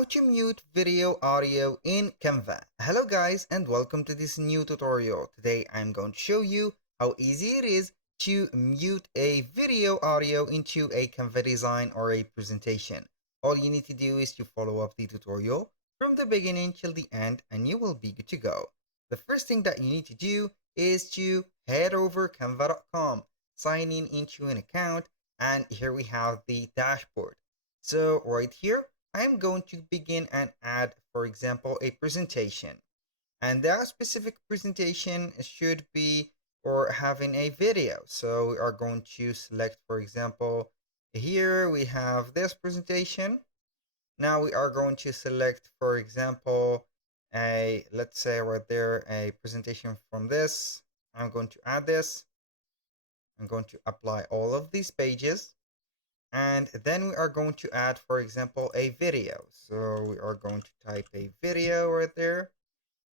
How to mute video audio in Canva. Hello guys and welcome to this new tutorial. Today I'm going to show you how easy it is to mute a video audio into a Canva design or a presentation. All you need to do is to follow up the tutorial from the beginning till the end and you will be good to go. The first thing that you need to do is to head over canva.com, sign in into an account, and here we have the dashboard. So right here I'm going to begin and add, for example, a presentation. And that specific presentation should be for having a video. So we are going to select, for example, here we have this presentation. Now we are going to select, for example, let's say right there, a presentation from this. I'm going to add this. I'm going to apply all of these pages. And then we are going to add, for example, a video. So we are going to type a video right there.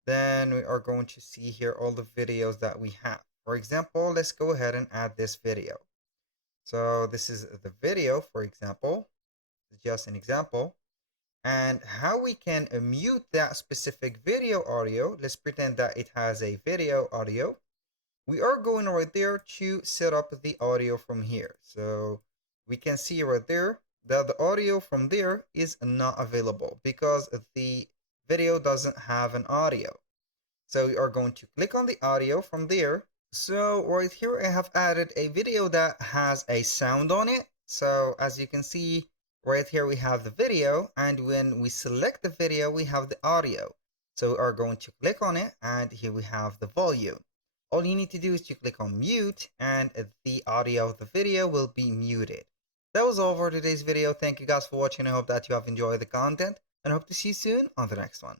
Then we are going to see here all the videos that we have. For example, let's go ahead and add this video. So this is the video, for example, just an example. And how we can mute that specific video audio, let's pretend that it has a video audio. We are going right there to set up the audio from here. So we can see right there that the audio from there is not available because the video doesn't have an audio. So we are going to click on the audio from there. So right here I have added a video that has a sound on it. So as you can see right here we have the video, and when we select the video we have the audio. So we are going to click on it and here we have the volume. All you need to do is to click on mute and the audio of the video will be muted. That was all for today's video. Thank you guys for watching. I hope that you have enjoyed the content and hope to see you soon on the next one.